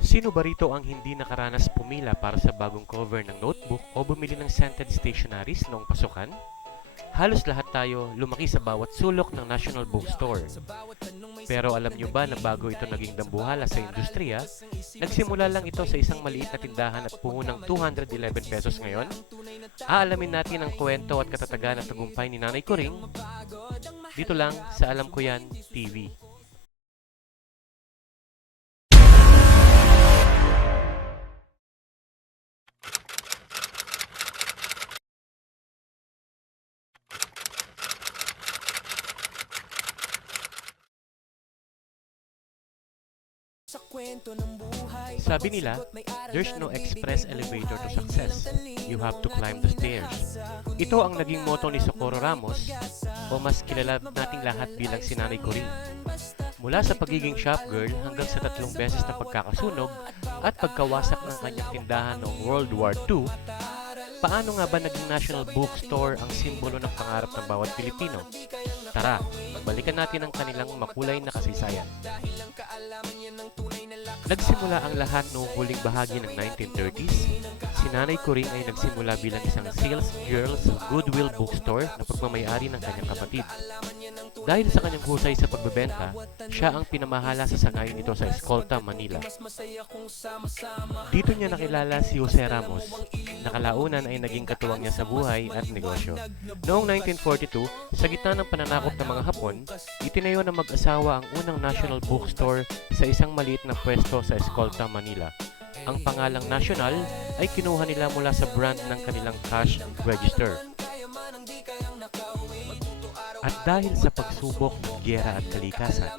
Sino ba rito ang hindi nakaranas pumila para sa bagong cover ng notebook o bumili ng scented stationaries noong pasukan? Halos lahat tayo lumaki sa bawat sulok ng National Bookstore. Pero alam nyo ba na bago ito naging dambuhala sa industriya, nagsimula lang ito sa isang maliit na tindahan at puhunang 211 pesos ngayon? Aalamin natin ang kwento at katatagan ng tagumpay ni Nanay Kuring dito lang sa Alam Ko Yan TV. Sabi nila, there's no express elevator to success. You have to climb the stairs. Ito ang naging motto ni Socorro Ramos o mas kilala nating lahat bilang si Nanay Kuring. Mula sa pagiging shopgirl hanggang sa 3 beses na pagkakasunog at pagkawasak ng kanyang tindahan noong World War II, paano nga ba naging National Bookstore ang simbolo ng pangarap ng bawat Pilipino? Tara, balikan natin ang kanilang makulay na kasaysayan. Nagsimula ang lahat noong huling bahagi ng 1930s. Si Nanay Kuring ay nagsimula bilang isang sales girl sa Goodwill Bookstore na pagmamayari ng kanyang kapatid. Dahil sa kanyang husay sa pagbebenta, siya ang pinamahala sa sangay nito sa Escolta, Manila. Dito niya nakilala si Jose Ramos, na kalaunan ay naging katuwang niya sa buhay at negosyo. Noong 1942, sa gitna ng pananakop ng mga Hapon, itinayo ng mag-asawa ang unang National Bookstore sa isang maliit na pwesto sa Escolta, Manila. Ang pangalang National ay kinuha nila mula sa brand ng kanilang cash register. At dahil sa pagsubok ng giyera at kalikasan,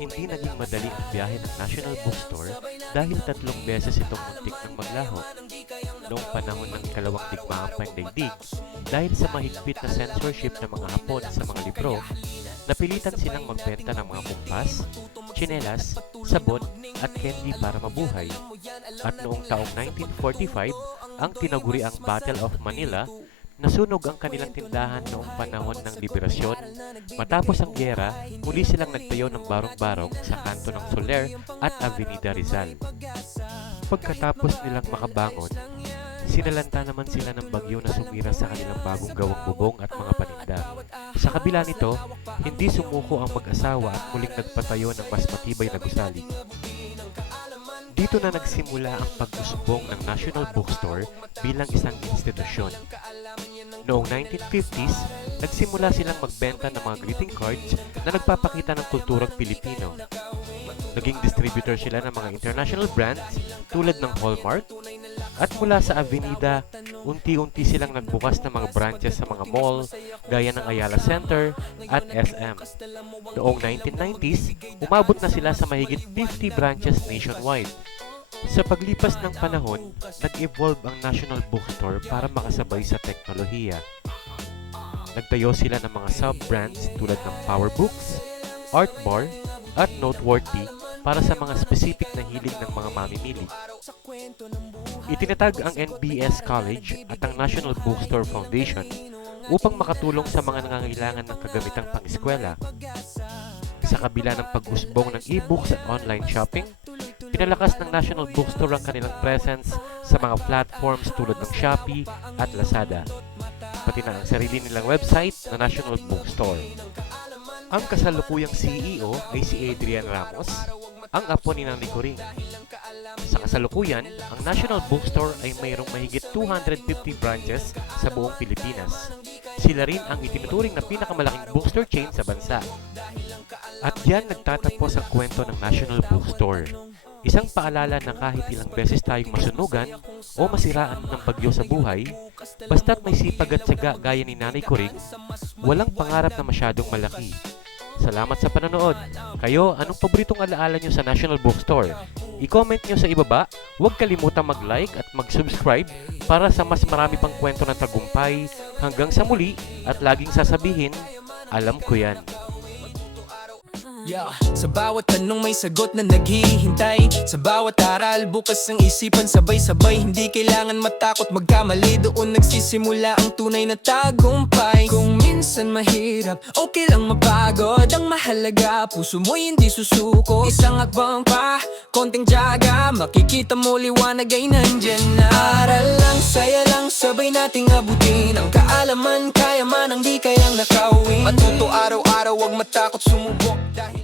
hindi naging madali ang biyahe ng National Bookstore dahil 3 beses itong muntik ng maglaho. Noong panahon ng ikalawang digmaang pandaigdig, dahil sa mahigpit na censorship ng mga Hapon sa mga libro, napilitan silang magbenta ng mga kumpas, tsinelas, sabon at candy para mabuhay. At noong taong 1945, ang tinaguriang Battle of Manila, nasunog ang kanilang tindahan noong panahon ng liberasyon. Matapos ang gyera, muli silang nagtayo ng barong-barong sa kanto ng Soler at Avenida Rizal. Pagkatapos nilang makabangon, sinalanta naman sila ng bagyo na sumira sa kanilang bagong gawang bubong at mga paninda. Sa kabila nito, hindi sumuko ang mag-asawa at muling nagpatayo ng mas matibay na gusali. Dito na nagsimula ang pag-usbong ng National Bookstore bilang isang institusyon. Noong 1950s, nagsimula silang magbenta ng mga greeting cards na nagpapakita ng kulturang Pilipino. Naging distributor sila ng mga international brands tulad ng Hallmark, at mula sa Avenida, unti-unti silang nagbukas ng mga branches sa mga mall gaya ng Ayala Center at SM. Noong 1990s, umabot na sila sa mahigit 50 branches nationwide. Sa paglipas ng panahon, nag-evolve ang National Bookstore para makasabay sa teknolohiya. Nagtayo sila ng mga sub-brands tulad ng Power Books, Art Bar, at Noteworthy para sa mga specific na hilig ng mga mamimili. Itinatag ang NBS College at ang National Bookstore Foundation upang makatulong sa mga nangangailangan ng kagamitang pang-eskwela. Sa kabila ng pag-usbong ng e-books at online shopping, pinalakas ng National Bookstore ang kanilang presence sa mga platforms tulad ng Shopee at Lazada, pati na ang sarili nilang website na National Bookstore. Ang kasalukuyang CEO ay si Adrian Ramos, ang apo ni Nanay Kuring. Sa kasalukuyan, ang National Bookstore ay mayroong mahigit 250 branches sa buong Pilipinas. Sila rin ang itinuturing na pinakamalaking bookstore chain sa bansa. At diyan nagtatapos ang kwento ng National Bookstore. Isang paalala na kahit ilang beses tayong masunugan o masiraan ng bagyo sa buhay, basta't may sipag at tiyaga gaya ni Nanay Kuring, walang pangarap na masyadong malaki. Salamat sa panonood. Kayo, anong paboritong alaala nyo sa National Bookstore? I-comment nyo sa ibaba, huwag kalimutang mag-like at mag-subscribe para sa mas marami pang kwento ng tagumpay. Hanggang sa muli at laging sasabihin, alam ko yan. Sa bawat tanong may sagot na naghihintay. Sa bawat aral bukas ang isipan sabay-sabay. Hindi kailangan matakot magkamali, doon nagsisimula ang tunay na tagumpay. Kung minsan mahirap, okay lang mapagod. Ang mahalaga, puso mo'y hindi susuko. Isang hakbang pa, konting tiyaga, makikita mo liwanag ay nandyan na. Aral lang, saya lang, sabay nating abutin ang kaalaman, kaya man ang di kayang nakawin. Matuto araw-araw, wag matakot sumubok dahil